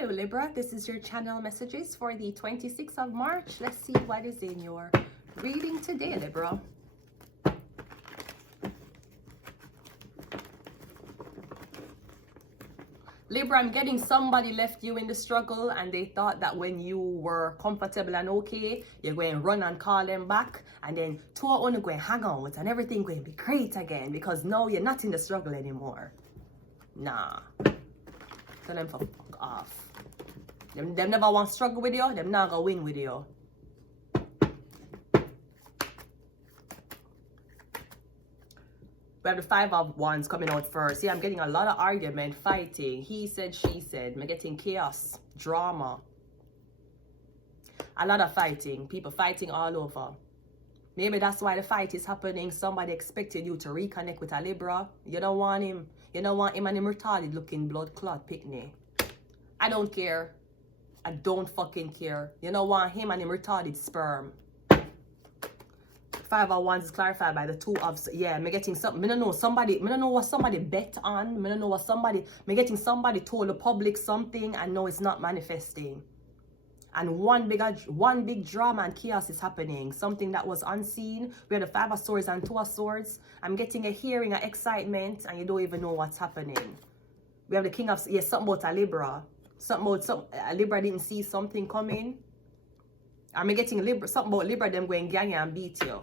Hello Libra, this is your channel messages for the 26th of March. Let's see what is in your reading today, Libra. Libra, I'm getting somebody left you in the struggle and they thought that when you were comfortable and okay, you're going to run and call them back, and then two are only going to hang out and everything going to be great again because now you're not in the struggle anymore. Nah. Tell them for fuck off. Them never want to struggle with you, them not going to win with you. We have the 5 of Wands coming out first. Yeah, I'm getting a lot of argument, fighting. He said, she said. I'm getting chaos, drama. A lot of fighting. People fighting all over. Maybe that's why the fight is happening. Somebody expected you to reconnect with a Libra. You don't want him. You don't want him and him retarded looking blood clot picnic. I don't care. I don't fucking care. You don't want him and him retarded sperm. 5 of Wands is clarified by the 2 of, yeah, me getting something. I don't know somebody, I don't know what somebody bet on. I don't know what somebody, me getting somebody told the public something and no, it's not manifesting. And one big drama and chaos is happening. Something that was unseen. We have the 5 of Swords and 2 of Swords. I'm getting a hearing, an excitement, and you don't even know what's happening. We have the King of, yeah, something about a Libra. Something about a Libra didn't see something coming. I'm getting Libra, something about Libra them going gang you and beat you.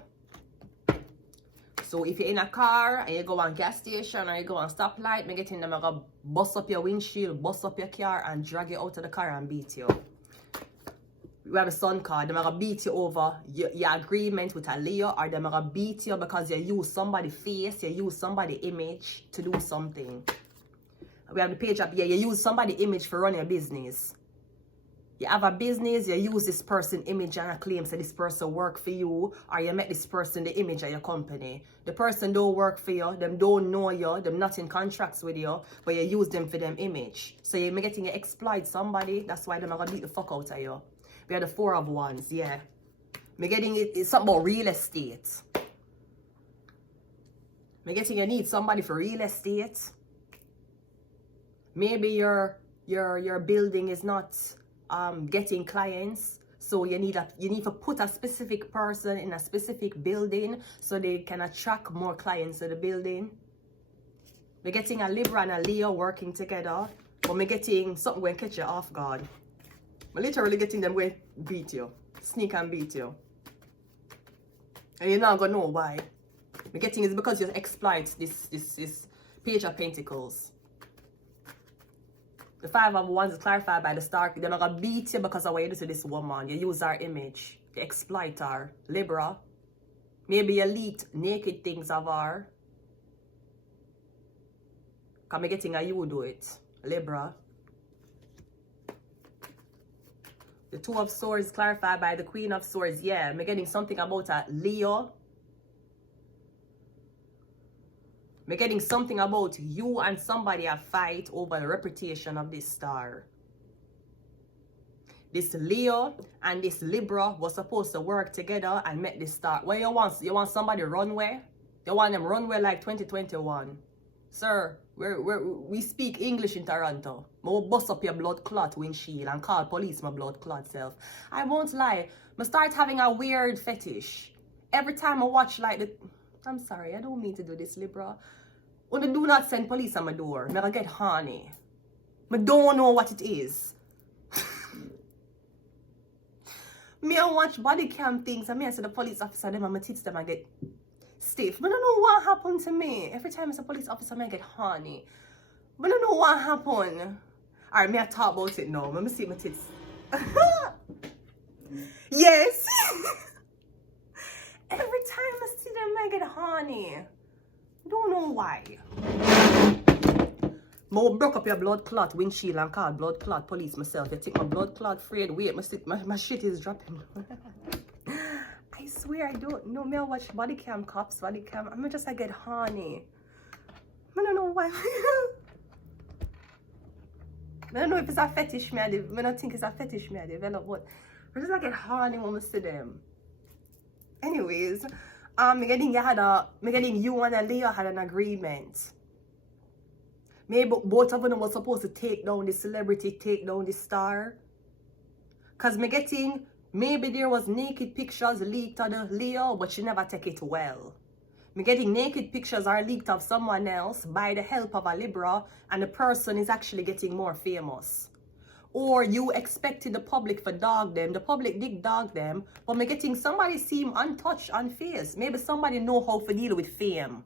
So if you're in a car and you go on gas station or you go on stoplight, I'm getting them gonna bust up your windshield, bust up your car and drag you out of the car and beat you. We have a Sun card. They're gonna beat you over your agreement with a Leo, or they're gonna beat you because you use somebody's face, you use somebody's image to do something. We have the Page up here. You use somebody's image for running a business. You have a business, you use this person's image and claim that this person work for you, or you make this person the image of your company. The person don't work for you, them don't know you, them not in contracts with you, but you use them for them image. So you're getting you exploit somebody, that's why they're gonna beat the fuck out of you. We have the 4 of Wands, yeah. Me getting it's something about real estate. Me getting you need somebody for real estate. Maybe your building is not getting clients, so you need to put a specific person in a specific building so they can attract more clients to the building. We're getting a Libra and a Leo working together, but we're getting something going to catch you off guard. We're literally getting them going to beat you, sneak and beat you, and you're not gonna know why. We're getting it's because you exploit this Page of Pentacles. The 5 of Wands is clarified by the Star. They're not gonna beat you because of what you do to this woman. You use her image. You exploit her. Libra. Maybe you leaked naked things of her. Because I'm getting a you do it. Libra. The 2 of Swords is clarified by the Queen of Swords. Yeah, I'm getting something about a Leo. I'm getting something about you and somebody a fight over the reputation of this star. This Leo and this Libra was supposed to work together and make this star. What you want? You want somebody runway? You want them runway like 2021? Sir, we speak English in Toronto. I will bust up your blood clot windshield and call police my blood clot self. I won't lie. I start having a weird fetish. Every time I watch like the... I'm sorry, I don't mean to do this, Libra. When they do not send police on my door, I'm gonna get horny. I don't know what it is. Me I watch body cam things and me I see the police officer them and my tits them I get stiff. I don't know what happened to me. Every time it's a police officer I get horny. I don't know what happened. Alright, me I talk about it now. Let me see my tits. Yes. Every time I see them I get horny. Don't know why. Mo broke up your blood clot windshield and called blood clot police myself. You think my blood clot frayed? Wait, my shit is dropping. I swear I don't know. Me I watch body cam cops, body cam. I'm just I get horny. I don't know why. I don't know if it's a fetish me I don't think it's a fetish me I develop, but I just I get horny when I see them. Anyways. Me getting you and a Leo had an agreement. Maybe both of them were supposed to take down the celebrity, take down the star. Because me getting, maybe there was naked pictures leaked of the Leo, but she never take it well. Me getting naked pictures are leaked of someone else by the help of a LIBRA, and the person is actually getting more famous. Or you expected the public for dog them, the public did dog them, but me getting somebody seem untouched, unfazed. Maybe somebody know how to deal with fame.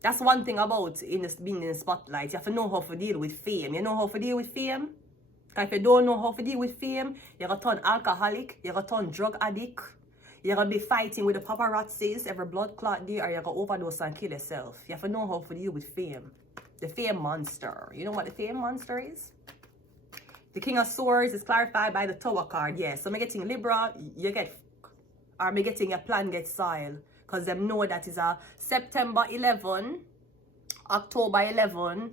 That's one thing about being in the spotlight. You have to know how to deal with fame. You know how to deal with fame? Because if you don't know how to deal with fame, you're going to turn alcoholic, you're going to turn drug addict, you're going to be fighting with the paparazzis every blood clot day, or you're going to overdose and kill yourself. You have to know how to deal with fame. The fame monster. You know what the fame monster is? The King of Swords is clarified by the Tower card. Yeah, so I'm getting Libra, you get, or I'm getting your plan get soil. Because them know that is a September 11, October 11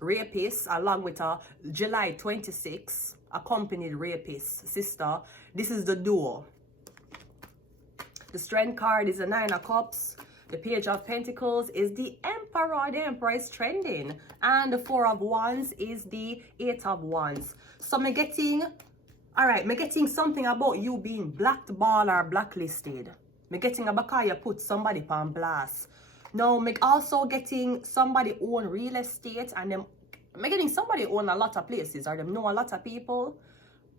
rapist, along with a July 26 accompanied rapist sister. This is the duo. The Strength card is the 9 of Cups. The Page of Pentacles is the Emperor. The Emperor is trending. And the 4 of Wands is the 8 of Wands. So I'm getting, alright, I'm getting something about you being blackballed or blacklisted. I'm getting a because you put somebody on blast. Now, I'm also getting somebody own real estate, and them, I'm getting somebody own a lot of places, or them know a lot of people.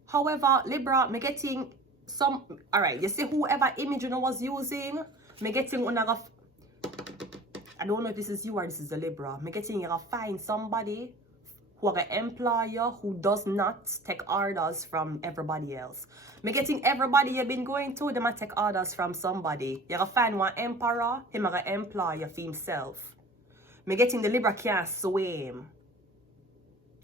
However, Libra, I'm getting some, alright, you see whoever image you know was using, I'm getting another, I don't know if this is you or this is the Libra. I'm getting you to find somebody who are an employer who does not take orders from everybody else. I'm getting everybody you've been going to, they might take orders from somebody. You're going to find one emperor, him are an employer for himself. I'm getting the Libra can't swim.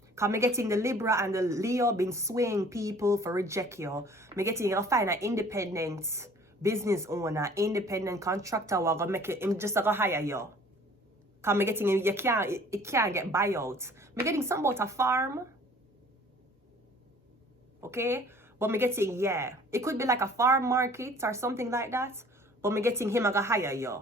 Because I'm getting the Libra and the Leo been swaying people for reject you. I'm getting you to find an independent business owner, independent contractor who are going to make it, him just going to hire you. Because I'm getting it can't get buyouts. I'm getting some about a farm. Okay? But I'm getting, yeah. It could be like a farm market or something like that. But I'm getting him to hire you.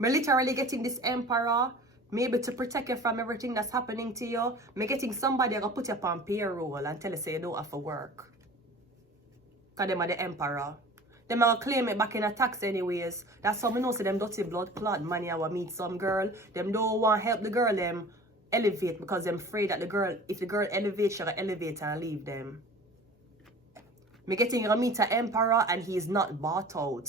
I'm literally getting this emperor, maybe to protect you from everything that's happening to you. I'm getting somebody to put you on payroll and tell you say you don't have to work. Because them are the emperor. Them are claim it back in a tax anyways. That's how I know say them dirty blood clot money I will meet some girl. Them don't want to help the girl them elevate because them afraid that the girl, if the girl elevates, she'll elevate and leave them. Me getting you to meet an emperor and he is not bought out.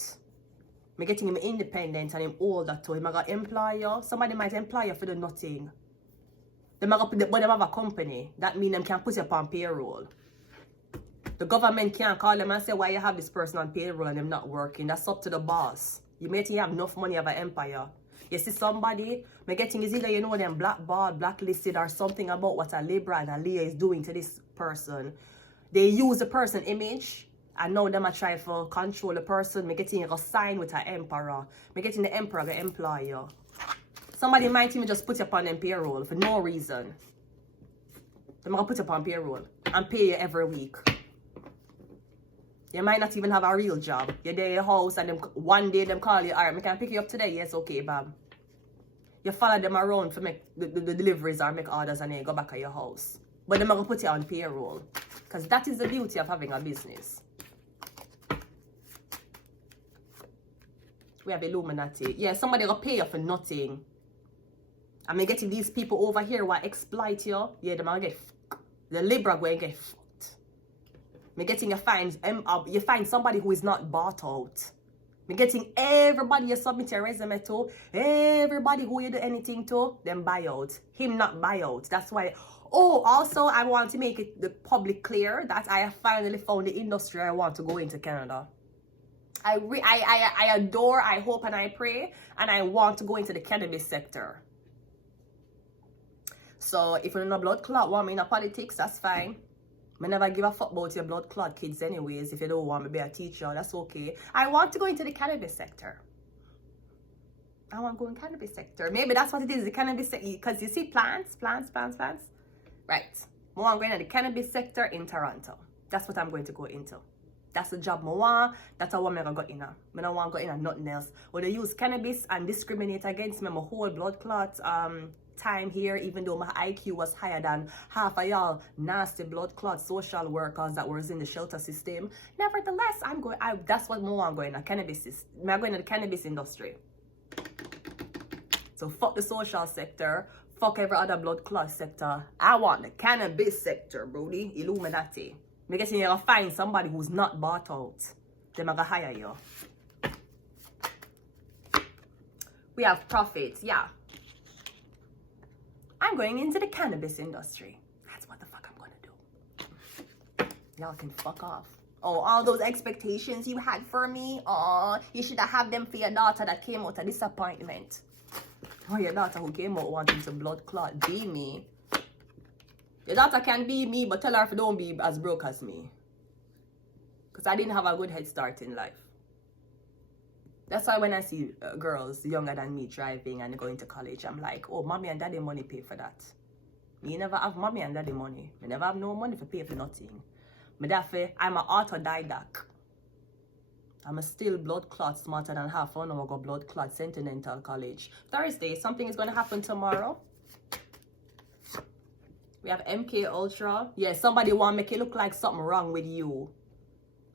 Me getting him independent and him older too. Him a employer. Somebody might employ you for the nothing. Them but them have a company. That means them can put you on payroll. The government can't call them and say why you have this person on payroll and them not working. That's up to the boss. You may think you have enough money of an empire. You see somebody, me getting is either you know them blackballed, blacklisted or something about what a Libra and a Leo is doing to this person. They use the person image and now them a try to control the person. Me getting a sign with an emperor. Me getting the emperor to employ you. Somebody might even just put you upon them payroll for no reason. They're gonna put you upon payroll and pay you every week. You might not even have a real job. You're there in your house and them, one day them call you, alright, I can pick you up today. Yes, okay, bam. You follow them around for make the deliveries or make orders and then you go back at your house. But they're going to put you on payroll. Because that is the beauty of having a business. We have Illuminati. Yeah, somebody will pay you for nothing. I mean, getting these people over here who exploit you. Yeah, they're going to get the Libra going to get fucked. Me getting you find somebody who is not bought out. Me getting everybody you submit your resume to, everybody who you do anything to, them buy out. Him not buy out. That's why. Oh, also I want to make it the public clear that I have finally found the industry I want to go into Canada. I adore, I hope and I pray, and I want to go into the cannabis sector. So if you're in a blood clot, want me in a politics, that's fine. I never give a fuck about your blood clot kids anyways. If you don't want me to be a teacher, that's okay. I want to go into the cannabis sector. I want to go in the cannabis sector. Maybe that's what it is, the cannabis sector. Because you see plants. Right. I want to go into the cannabis sector in Toronto. That's what I'm going to go into. That's the job I want. That's what I'm going to go in. I don't want to go in nothing else. When they use cannabis and discriminate against me, my whole blood clot time here, even though my IQ was higher than half of y'all nasty blood clot social workers that was in the shelter system. Nevertheless, that's what more I'm going to cannabis. I'm going to the cannabis industry. So fuck the social sector, fuck every other blood clot sector. I want the cannabis sector, brody. Illuminati. Me guessing you're gonna find somebody who's not bought out. Then I'm gonna hire you. We have profits, yeah. I'm going into the cannabis industry. That's what the fuck I'm gonna do. Y'all can fuck off. Oh, all those expectations you had for me, oh, you should have them for your daughter that came out of disappointment. Oh, your daughter who came out wanting to blood clot be me. Your daughter can be me, but tell her if don't be as broke as me. Because I didn't have a good head start in life. That's why when I see girls younger than me driving and going to college, I'm like, oh, mommy and daddy money pay for that. Me never have mommy and daddy money. Me never have no money for pay for nothing. Me therefore, I'm an autodidact. I'm a still blood clot smarter than half an hour got blood clot sent to Natal College. Thursday, something is going to happen tomorrow. We have MK Ultra. Yeah, somebody want to make it look like something wrong with you.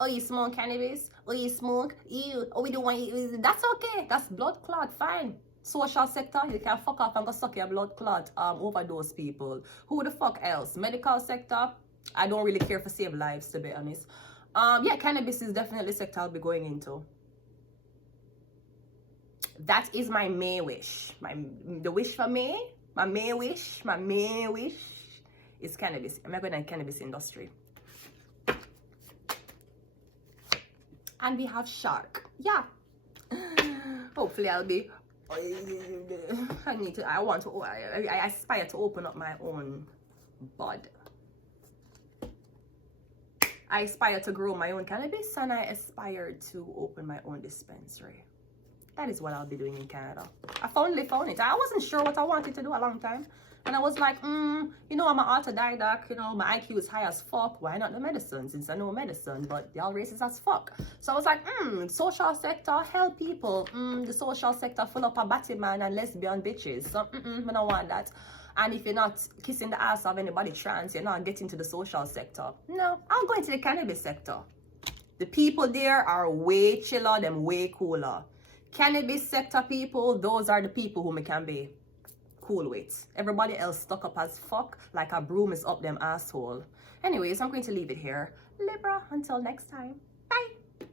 Oh, you smoke cannabis? Oh, you smoke? Ew. Oh, we don't want you. That's okay. That's blood clot. Fine. Social sector, you can fuck off and go suck your blood clot overdose people. Who the fuck else? Medical sector, I don't really care for save lives, to be honest. Yeah, cannabis is definitely a sector I'll be going into. That is my May wish. The wish for May, my May wish is cannabis. I'm going to the cannabis industry. And we have shark. Yeah. Hopefully I'll be, I aspire to open up my own bud. I aspire to grow my own cannabis, and I aspire to open my own dispensary. That is what I'll be doing in Canada. I finally found it. I wasn't sure what I wanted to do a long time. And I was like, you know, I'm an autodidact, you know, my IQ is high as fuck. Why not the medicine? Since I know medicine, but y'all racist as fuck. So I was like, social sector, help people. The social sector full up of batty man and lesbian bitches. So, I don't want that. And if you're not kissing the ass of anybody trans, you're not getting to the social sector. No, I'm going to the cannabis sector. The people there are way chiller, them way cooler. Cannabis sector people, those are the people who me can be cool with. Everybody else stuck up as fuck, like a broom is up them asshole. Anyways, I'm going to leave it here. Libra, until next time. Bye.